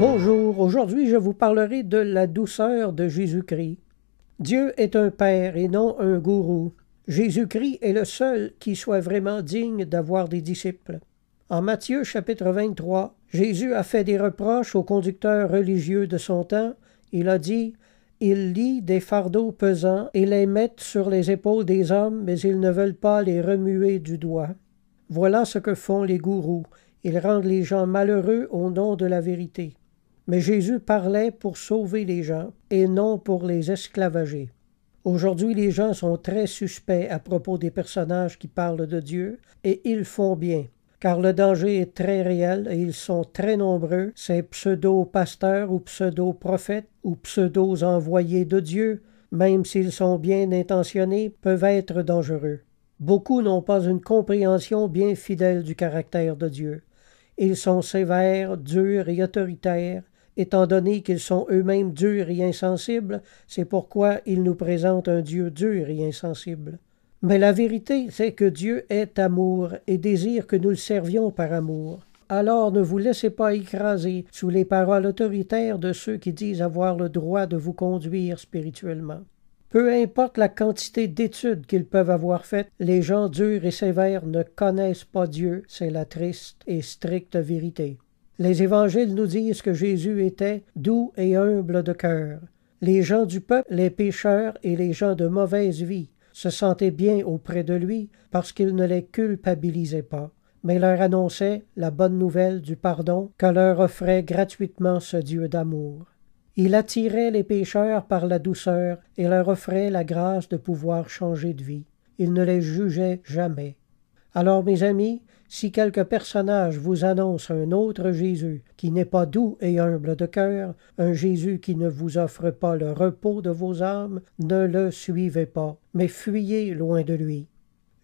Bonjour, aujourd'hui je vous parlerai de la douceur de Jésus-Christ. Dieu est un Père et non un gourou. Jésus-Christ est le seul qui soit vraiment digne d'avoir des disciples. En Matthieu chapitre 23, Jésus a fait des reproches aux conducteurs religieux de son temps. Il a dit « Ils lient des fardeaux pesants et les mettent sur les épaules des hommes, mais ils ne veulent pas les remuer du doigt. » Voilà ce que font les gourous. Ils rendent les gens malheureux au nom de la vérité. Mais Jésus parlait pour sauver les gens et non pour les esclavager. Aujourd'hui, les gens sont très suspects à propos des personnages qui parlent de Dieu, et ils font bien, car le danger est très réel et ils sont très nombreux, ces pseudo-pasteurs ou pseudo-prophètes ou pseudo-envoyés de Dieu, même s'ils sont bien intentionnés, peuvent être dangereux. Beaucoup n'ont pas une compréhension bien fidèle du caractère de Dieu. Ils sont sévères, durs et autoritaires. Étant donné qu'ils sont eux-mêmes durs et insensibles, c'est pourquoi ils nous présentent un Dieu dur et insensible. Mais la vérité, c'est que Dieu est amour et désire que nous le servions par amour. Alors ne vous laissez pas écraser sous les paroles autoritaires de ceux qui disent avoir le droit de vous conduire spirituellement. Peu importe la quantité d'études qu'ils peuvent avoir faites, les gens durs et sévères ne connaissent pas Dieu, c'est la triste et stricte vérité. Les évangiles nous disent que Jésus était doux et humble de cœur. Les gens du peuple, les pécheurs et les gens de mauvaise vie se sentaient bien auprès de lui parce qu'il ne les culpabilisait pas, mais leur annonçait la bonne nouvelle du pardon que leur offrait gratuitement ce Dieu d'amour. Il attirait les pécheurs par la douceur et leur offrait la grâce de pouvoir changer de vie. Il ne les jugeait jamais. Alors, mes amis, si quelque personnage vous annonce un autre Jésus qui n'est pas doux et humble de cœur, un Jésus qui ne vous offre pas le repos de vos âmes, ne le suivez pas, mais fuyez loin de lui.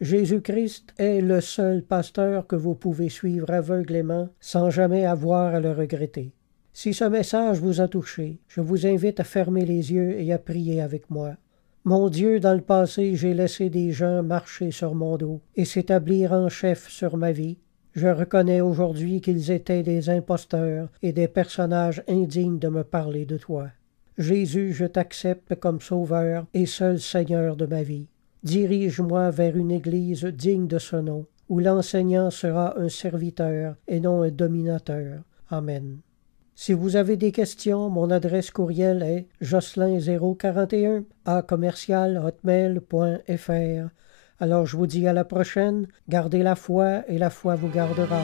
Jésus-Christ est le seul pasteur que vous pouvez suivre aveuglément sans jamais avoir à le regretter. Si ce message vous a touché, je vous invite à fermer les yeux et à prier avec moi. Mon Dieu, dans le passé, j'ai laissé des gens marcher sur mon dos et s'établir en chef sur ma vie. Je reconnais aujourd'hui qu'ils étaient des imposteurs et des personnages indignes de me parler de toi. Jésus, je t'accepte comme sauveur et seul Seigneur de ma vie. Dirige-moi vers une église digne de ce nom, où l'enseignant sera un serviteur et non un dominateur. Amen. Si vous avez des questions, mon adresse courriel est jocelyn041@hotmail.fr. Alors je vous dis à la prochaine, gardez la foi et la foi vous gardera.